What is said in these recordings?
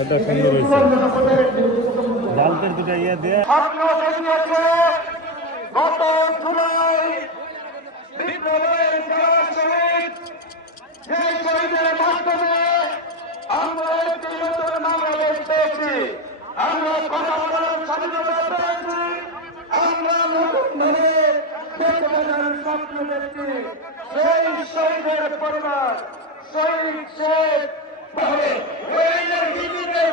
এটা সুন্দর হয়েছে জালতের দুটা ইয়ে দিয়ে গত জুলাই বিপ্লবের যারা শহীদ যে শহীদের মাধ্যমে আমরা একটি নতুন বাংলাদেশ পেয়েছি, আমরা কথা বলার স্বাধীনতা পেয়েছি, আমরা নতুন ধরে বেঁচে থাকার স্বপ্ন দেখছি। সেই শহীদের পরিবার শহীদ শেখ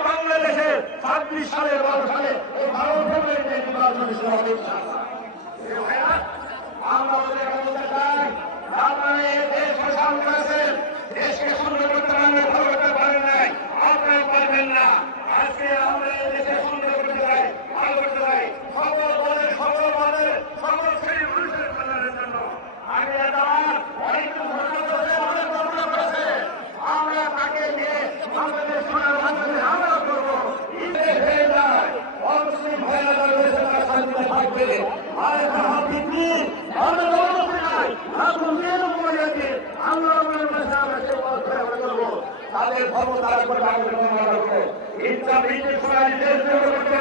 বাংলাদেশে 26 সালে 12 সালে এই ভারতের নির্বাচন আমরা বলতে চাই আপনারা এই দেশ শাসন করেছেন, দেশকে সুন্দর করতে আমরা ভালো করতে পারেন নাই, আপনারা পারবেন না। আজকে আমরা এই দেশে সুন্দর করতে চাই, ভালো করতে চাই, সকল বলে সকল শ্রেণীর মানুষের কল্যাণের জন্য। আগে অনেক আমরা তাকে নিয়ে আমাদের সোনার বাংলাদেশে আমরা করবো হয়ে যায় অমুসলিম ভাইরা রয়েছে তারা শান্তিতে থাকবে। আর আমরা তাদের ধর্ম তারা করবো ইচ্ছা ব্রিটিশ দেশ করতে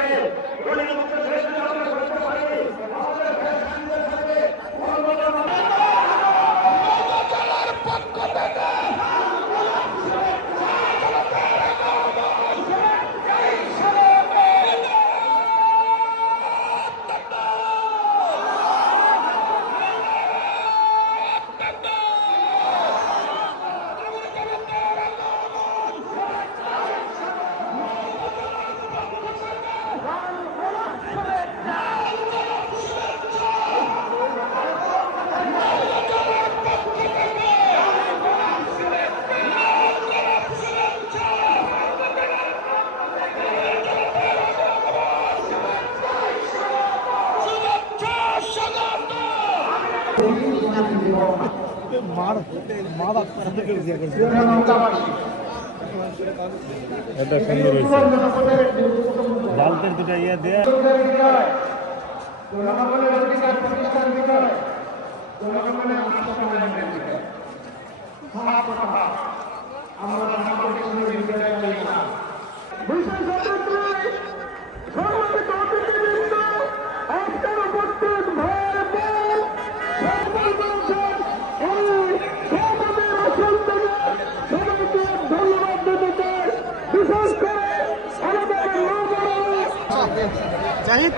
এটা সুন্দর হয়েছে জালতের দুটা ইয়ে দিয়ে জাহিদ